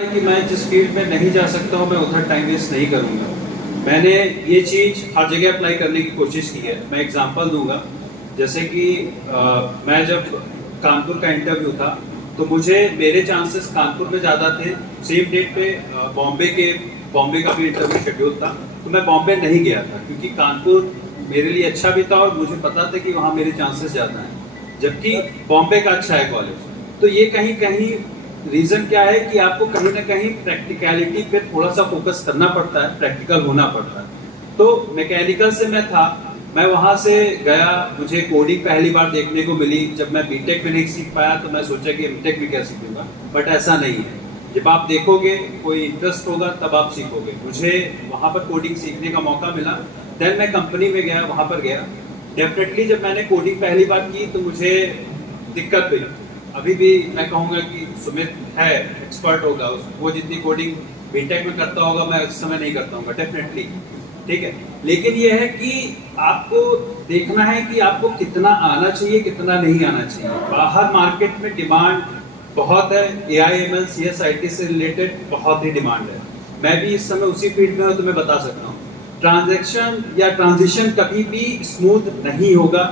कि मैं जिस फील्ड में नहीं जा सकता हूँ मैं उधर टाइम वेस्ट नहीं करूँगा। मैंने ये चीज़ हर जगह अप्लाई करने की कोशिश की है। मैं एग्जांपल दूंगा, जैसे कि मैं जब कानपुर का इंटरव्यू था तो मुझे मेरे चांसेस कानपुर में ज़्यादा थे। सेम डेट पे बॉम्बे का भी इंटरव्यू शेड्यूल था, तो मैं बॉम्बे नहीं गया था क्योंकि कानपुर मेरे लिए अच्छा भी था और मुझे पता था कि वहाँ मेरे चांसेस ज़्यादा हैं, जबकि बॉम्बे का अच्छा है कॉलेज। तो ये कहीं कहीं रीजन क्या है कि आपको कहीं ना कहीं प्रैक्टिकलिटी पे थोड़ा सा फोकस करना पड़ता है, प्रैक्टिकल होना पड़ता है। तो मैकेनिकल से मैं था, मैं वहां से गया, मुझे कोडिंग पहली बार देखने को मिली। जब मैं बीटेक में नहीं सीख पाया तो मैं सोचा कि एमटेक में क्या सीखूंगा, बट ऐसा नहीं है। जब आप देखोगे, कोई इंटरेस्ट होगा तब आप सीखोगे। मुझे वहां पर कोडिंग सीखने का मौका मिला, देन मैं कंपनी में गया, वहां पर गया। डेफिनेटली जब मैंने कोडिंग पहली बार की तो मुझे दिक्कत हुई। अभी भी मैं कहूंगा कि सुमित है, एक्सपर्ट होगा, वो जितनी कोडिंग बीटेक में करता होगा मैं इस समय नहीं करता हूँ डेफिनेटली, ठीक है। लेकिन ये है कि आपको देखना है कि आपको कितना आना चाहिए, कितना नहीं आना चाहिए। बाहर मार्केट में डिमांड बहुत है, AI/ML CSIT से रिलेटेड बहुत ही डिमांड है। मैं भी इस समय उसी फील्ड में हूँ तो मैं बता सकता हूँ, ट्रांजैक्शन या ट्रांजिशन कभी भी स्मूथ नहीं होगा।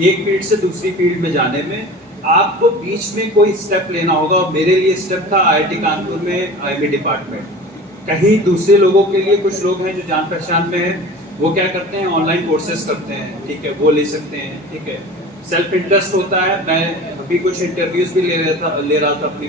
एक फील्ड से दूसरी फील्ड में जाने में आपको बीच में कोई स्टेप लेना होगा, और मेरे लिए स्टेप था IIT कानपुर में IME डिपार्टमेंट। कहीं दूसरे लोगों के लिए, कुछ लोग हैं जो जान पहचान में हैं, वो क्या करते हैं, ऑनलाइन कोर्सेज करते हैं, ठीक है, वो ले सकते हैं, ठीक है। सेल्फ इंटरेस्ट होता है। मैं अभी कुछ इंटरव्यूज भी ले रहा था अपनी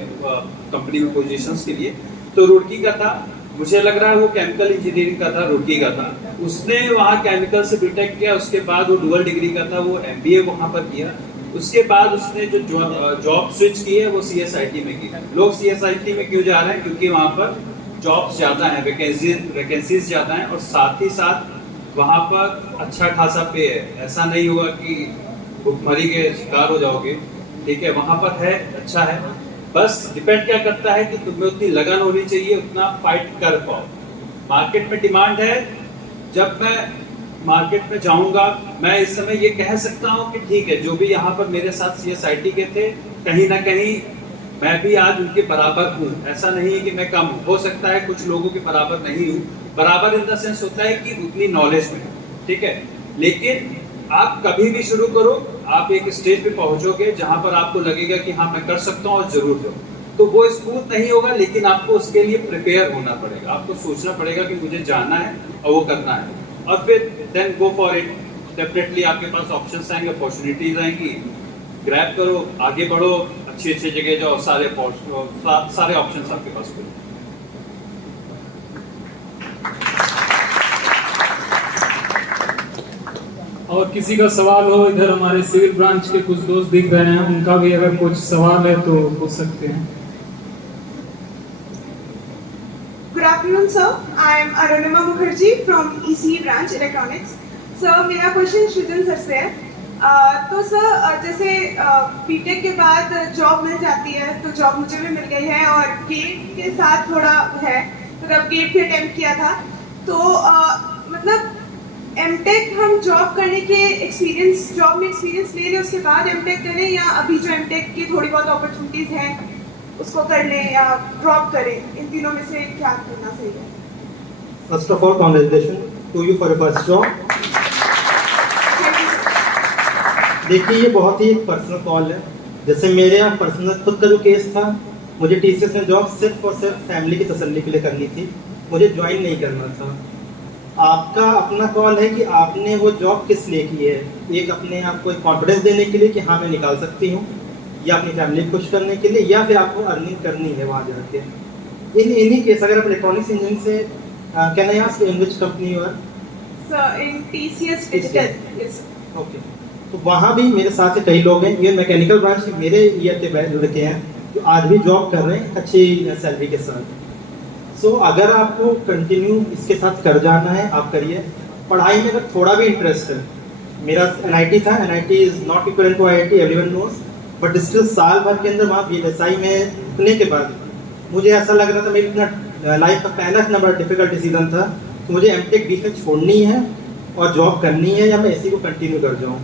कंपनी में पोजीशंस के लिए, तो रुड़की का था, मुझे लग रहा है वो केमिकल इंजीनियरिंग का था, रुड़की का था। उसने वहाँ केमिकल से बीटेक किया, उसके बाद वो डुअल डिग्री का था, वो MBA वहाँ पर किया। उसके बाद उसने जो जॉब स्विच की है वो CSIT में की। लोग CSIT में क्यों जा रहे हैं? क्योंकि वहाँ पर जॉब्स ज़्यादा हैं, वैकेंसीज ज़्यादा हैं, और साथ ही साथ वहाँ पर अच्छा खासा पे है। ऐसा नहीं होगा कि भुखमरी के शिकार हो जाओगे, ठीक है, वहाँ पर है, अच्छा है। बस डिपेंड क्या करता है कि तुम्हें उतनी लगन होनी चाहिए, उतना फाइट कर पाओ। मार्केट में डिमांड है। जब मैं मार्केट में जाऊंगा, मैं इस समय ये कह सकता हूँ कि ठीक है, जो भी यहाँ पर मेरे साथ CSIT के थे, कहीं ना कहीं मैं भी आज उनके बराबर हूँ। ऐसा नहीं है कि मैं कम हूँ, हो सकता है कुछ लोगों के बराबर नहीं हूँ। बराबर इन द सेंस होता है कि उतनी नॉलेज में, ठीक है। लेकिन आप कभी भी शुरू करो, आप एक स्टेज पे पहुंचोगे जहां पर आपको लगेगा कि हाँ मैं कर सकता हूँ, और जरूर दो। तो वो स्मूथ नहीं होगा, लेकिन आपको उसके लिए प्रिपेयर होना पड़ेगा। आपको सोचना पड़ेगा कि मुझे जाना है और वो करना है, और फिर then go for it. Definitely आपके पास ऑप्शंस आएंगे, अपॉर्चुनिटीज आएंगी, ग्रैब करो, आगे बढ़ो, अच्छी अच्छी जगह जाओ, सारे ऑप्शंस आपके पास खुले। और किसी का सवाल हो, इधर हमारे सिविल ब्रांच के कुछ दोस्त दिख रहे हैं, उनका भी अगर कुछ सवाल है तो पूछ सकते हैं। Good afternoon, sir. I am Arunima Mukherjee from ECE branch Electronics. Sir, मेरा क्वेश्चन सृजन सर से है। तो सर, जैसे बीटेक के बाद जॉब मिल जाती है, तो जॉब मुझे भी मिल गई है, और गेट के साथ थोड़ा है, मतलब गेट भी अटेम्प्ट किया था। तो मतलब एमटेक हम जॉब करने के जॉब में एक्सपीरियंस ले लें, उसके बाद एमटेक करें, या अभी जो एमटेक की थोड़ी बहुत अपॉर्चुनिटीज हैं उसको कर लें या ड्रॉप करें? इन तीनों में से क्या करना सही है? First of all congratulation to you for your first job. देखिए, ये बहुत ही एक पर्सनल कॉल है। जैसे मेरे यहाँ पर्सनल खुद का जो केस था, मुझे TCS में जॉब सिर्फ और सिर्फ फैमिली की तसल्ली के लिए करनी थी, मुझे ज्वाइन नहीं करना था। आपका अपना कॉल है कि आपने वो जॉब किस लिए की है। एक अपने आप को एक कॉन्फिडेंस देने के लिए कि हाँ मैं निकाल सकती हूँ, या अपनी फैमिली को खुश करने के लिए, या फिर आपको अर्निंग करनी है वहाँ जाके। इन्हीं केस, अगर आप इलेक्ट्रॉनिक्स इंजीनियरिंग से can I ask in which company you are? Sir, in TCS digital. Yes. Okay. तो वहाँ भी मेरे साथ से कई लोग हैं, ये मैकेनिकल ब्रांच के मेरे ईयर के लड़के हैं जो आज भी जॉब कर रहे हैं अच्छी सैलरी के साथ। सो अगर आपको कंटिन्यू इसके साथ कर जाना है, आप करिए। पढ़ाई में अगर थोड़ा भी इंटरेस्ट है, मेरा NIT था, NIT is not equal to IIT, everyone knows, but still साल भर के अंदर वहाँ BSI में रुकने के बाद मुझे ऐसा लग रहा था, मेरी अपना लाइफ का पहला इतना बड़ा डिफिकल्ट डिसीजन था कि मुझे एमटेक बीटेक छोड़नी है और जॉब करनी है, या मैं इसी को कंटिन्यू कर जाऊँ।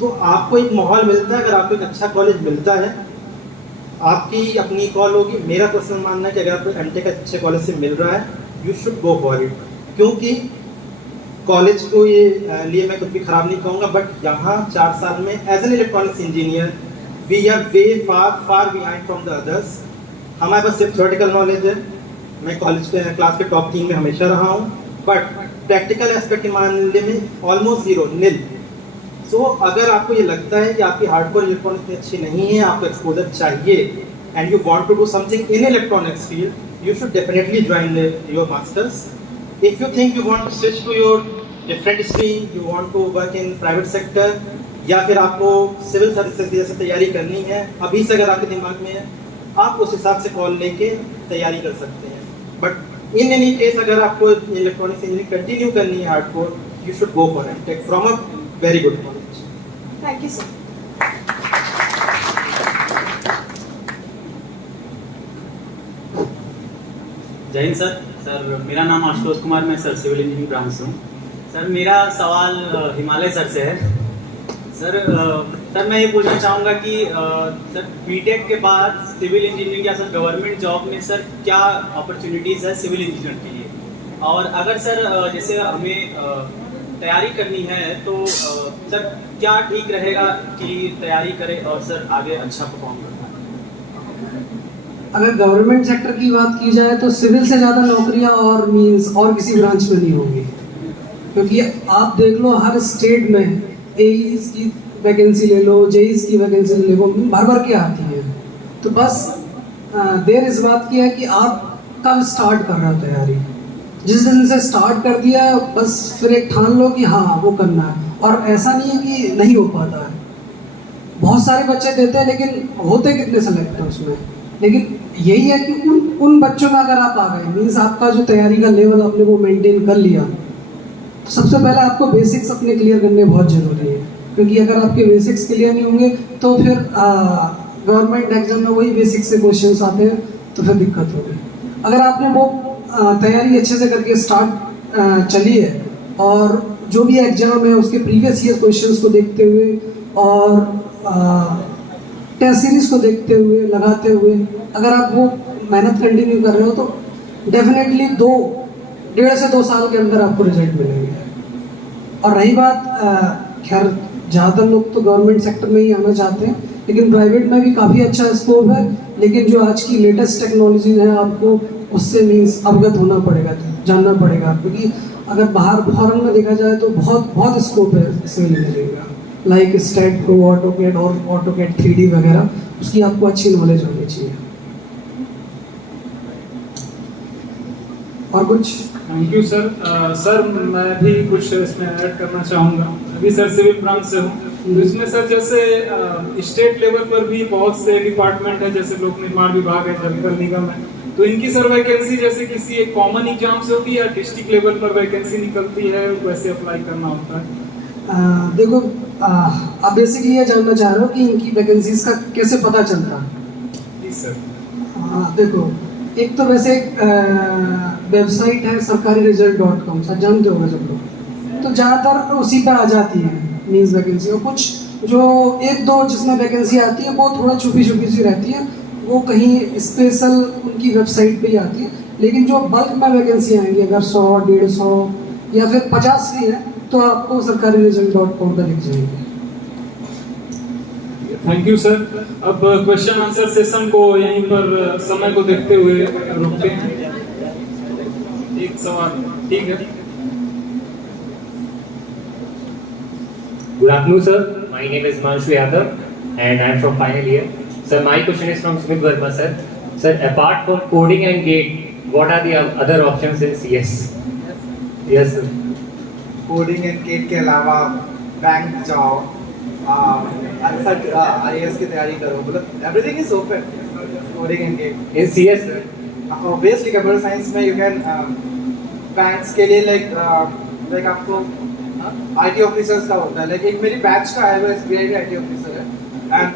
तो आपको एक माहौल मिलता है, अगर आपको एक अच्छा कॉलेज मिलता है, आपकी अपनी कॉल होगी। मेरा पर्सनल मानना है कि अगर आपको एमटेक अच्छे कॉलेज से मिल रहा है, you should go for it. क्योंकि कॉलेज को ये लिए मैं कुछ भी ख़राब नहीं कहूँगा, बट यहाँ 4 साल में as an electronics engineer we are way far behind from the others. हमारे पास सिर्फ थ्योरेटिकल नॉलेज है, मैं कॉलेज के क्लास के टॉप 3 में हमेशा रहा हूँ, बट प्रैक्टिकल एस्पेक्ट के मामले में ऑलमोस्ट जीरो, नील। सो अगर आपको ये लगता है कि आपकी हार्डकोर इलेक्ट्रॉनिक्स में अच्छी नहीं है, आपको एक्सपोजर चाहिए and you want to do something in electronics field, you should definitely join your masters. If you think you want to switch to your different stream, you want to work in private sector, या फिर आपको civil services की जैसे तैयारी करनी है, अभी से अगर आपके दिमाग में है, आप उस हिसाब से कॉल लेके तैयारी कर सकते हैं। बट इन एनी केस अगर आपको इलेक्ट्रॉनिक्स इंजीनियरिंग कंटिन्यू करनी है hardcore, you should go for MTech from a very good college. Thank you sir. जय हिंद सर। सर मेरा नाम आशुतोष कुमार, मैं सर सिविल इंजीनियरिंग ब्रांच से हूँ। सर मेरा सवाल हिमालय सर से है। सर मैं ये पूछना चाहूँगा कि सर बीटेक के बाद सिविल इंजीनियरिंग या सर गवर्नमेंट जॉब में सर क्या अपॉर्चुनिटीज़ है सिविल इंजीनियर के लिए, और अगर सर जैसे हमें तैयारी करनी है तो सर क्या ठीक रहेगा कि तैयारी करें और सर आगे अच्छा परफॉर्म करें? अगर गवर्नमेंट सेक्टर की बात की जाए तो सिविल से ज़्यादा नौकरियां और मींस और किसी ब्रांच में नहीं होंगी, क्योंकि आप देख लो हर स्टेट में एईज की वैकेंसी ले लो, जेईज की वैकेंसी ले लो, भर भर के आती है। तो बस देर इस बात की है कि आप कब स्टार्ट कर रहे हो तैयारी। जिस दिन से स्टार्ट कर दिया बस फिर एक ठान लो कि हाँ वो करना है, और ऐसा नहीं है कि नहीं हो पाता है। बहुत सारे बच्चे देते हैं लेकिन होते कितने सेलेक्ट हैं उसमें। लेकिन यही है कि उन बच्चों में अगर आप आ गए, मीन्स आपका जो तैयारी का लेवल आपने वो मेंटेन कर लिया, तो सबसे पहले आपको बेसिक्स अपने क्लियर करने बहुत ज़रूरी है। क्योंकि अगर आपके बेसिक्स क्लियर नहीं होंगे तो फिर गवर्नमेंट एग्जाम में वही बेसिक्स से क्वेश्चंस आते हैं, तो फिर दिक्कत होगी। अगर आपने वो तैयारी अच्छे से करके स्टार्ट चली है और जो भी एग्जाम है उसके प्रीवियस ईयर क्वेश्चंस को देखते हुए और टेस्ट सीरीज को देखते हुए लगाते हुए अगर आप वो मेहनत कंटिन्यू कर रहे हो तो डेफिनेटली 1.5 से 2 साल के अंदर आपको रिजल्ट मिलेंगे। और रही बात, खैर ज़्यादातर लोग तो गवर्नमेंट सेक्टर में ही आना चाहते हैं, लेकिन प्राइवेट में भी काफ़ी अच्छा स्कोप है। लेकिन जो आज की लेटेस्ट टेक्नोलॉजी है आपको उससे मीन्स अवगत होना पड़ेगा, जानना पड़ेगा। क्योंकि अगर बाहर फॉरेन में देखा जाए तो बहुत स्कोप है सिविल इंजीनियरिंग का, लाइक स्टैट प्रो, ऑटोकेड और ऑटोकेड 3D वगैरह, उसकी आपको अच्छी नॉलेज होनी चाहिए। और कुछ? Thank you sir. सर मैं भी कुछ इसमें ऐड करना चाहूँगा। अभी सर सिविल ब्रांच से हूँ, तो इसमें सर जैसे स्टेट लेवल पर भी बहुत से डिपार्टमेंट है, जैसे लोक निर्माण विभाग है, जल नगर निगम है, तो इनकी सर वैकेंसी जैसे किसी एक कॉमन एग्जाम से होती है या डिस्ट्रिक्ट लेवल पर वैकेंसी निकलती है, वैसे अप्लाई करना होता है? देखो, आप बेसिकली ये जानना चाह रहे हो कि इनकी वैकेंसीज का कैसे पता चलता है? जी सर। देखो, एक तो वैसे वेबसाइट है sarkariresult.com, सर जानते होंगे सब लोग, तो ज़्यादातर उसी पर आ जाती है मीन्स वैकेंसी। और कुछ जो 1-2 जिसमें वैकेंसी आती है वो थोड़ा छुपी सी रहती है, वो कहीं स्पेशल उनकी वेबसाइट पे ही आती है। लेकिन जो बल्क में वैकेंसी आएंगी, अगर 100, 150 या फिर 50 भी है, तो आपको sarkariresult.com पर लिख जाएंगे। Thank you sir. अब क्वेश्चन आंसर सेशन को यहीं पर समय को देखते हुए रोकते हैं। एक सवाल, ठीक है। Good afternoon, sir. My name is Manshu Yadav, and I am from final year. Sir, my question is from Sumit Verma, sir. Sir, apart from coding and gate, what are the other options in CS? Yes, sir. Coding and GATE के अलावा bank जाओ, IAS की तैयारी करो, मतलब everything is open. Coding and GATE In CS, sir. Obviously computer science में you can banks के लिए लाइक आपको IT ऑफिसर्स का होता है। लाइक एक मेरी बैच का है, वो SBI में IT ऑफिसर है एंड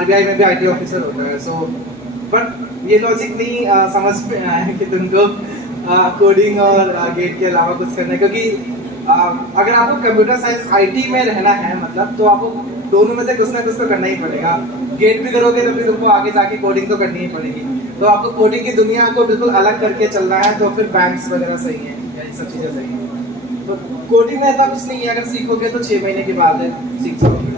RBI में भी IT ऑफिसर होता है। सो बट ये लॉजिक नहीं समझ में आया कि तुमको कोडिंग और गेट के अलावा कुछ करना है, क्योंकि अगर आपको कंप्यूटर साइंस IT में रहना है मतलब, तो आपको दोनों में से कुछ ना कुछ तो करना ही पड़ेगा। गेट भी करोगे तो फिर तुमको आगे जाके कोडिंग तो करनी ही पड़ेगी। तो आपको कोडिंग की दुनिया को बिल्कुल अलग करके चलना है, तो फिर बैंक्स वगैरह सही है, ये सब चीज़ें सही हैं। तो कोडिंग में ऐसा कुछ नहीं है, अगर सीखोगे तो 6 महीने के बाद सीख सकोगे।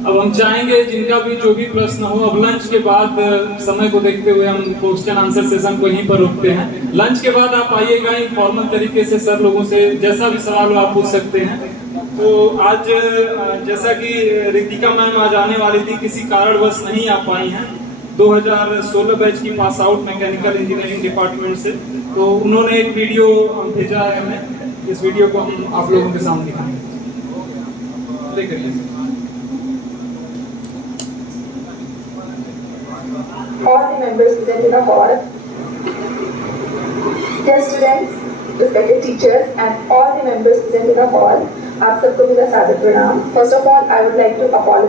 अब हम चाहेंगे जिनका भी जो भी प्रश्न हो, अब लंच के बाद समय को देखते हुए हम क्वेश्चन आंसर सेशन को यहीं पर रोकते हैं। लंच के बाद आप आइएगा, फॉर्मल तरीके से सर लोगों से जैसा भी सवाल हो आप पूछ सकते हैं। तो आज जैसा कि रितिका मैम आज आने वाली थी, किसी कारणवश नहीं आ पाई हैं। 2016 बैच की pass out mechanical engineering department से, तो उन्होंने एक वीडियो भेजा है हमें। इस वीडियो को हम आप लोगों के सामने दिखाएंगे, प्ले करिए। All the members present in the hall, dear students, respected teachers, and all the members present in the hall, आप सबको मेरा सादर प्रणाम। First of all, I would like to apologize.